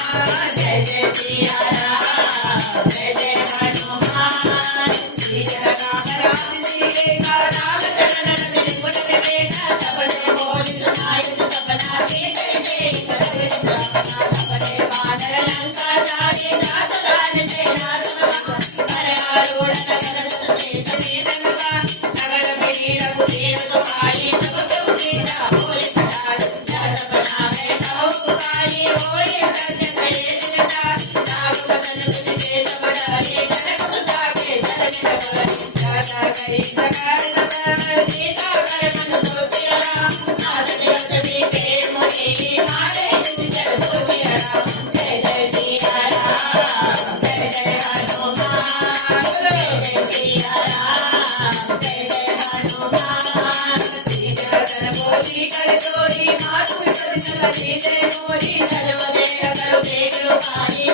जय जय सिया राम जय जय हनुमान श्री राम श्री का नाम चरण में मुझ में बेटा सबने बोल सुनाई सपना के जय जय सपने बादल लंका सारे नाथ राज सेना हर आरूढ़ नगर से समेत नगर मेरी रघुवीर तुम्हारी तब तुम तेरा बोल सदा सपना में तो पुकारे होए सत्य करे चिंता नाग बदन तुझके सब डाले जनक सुधा के जन में दादा करी सकार सीता कर मन सोचिया नाथ जगत के मोहे मारे जन सोचिया जय जय सिया राम जय जय हनुमान जय जय सिया राम जय जय हनुमान श्री जगन बोली कर चोरी मातु विपद चली जय मोरी धन वदे अगर देव पानी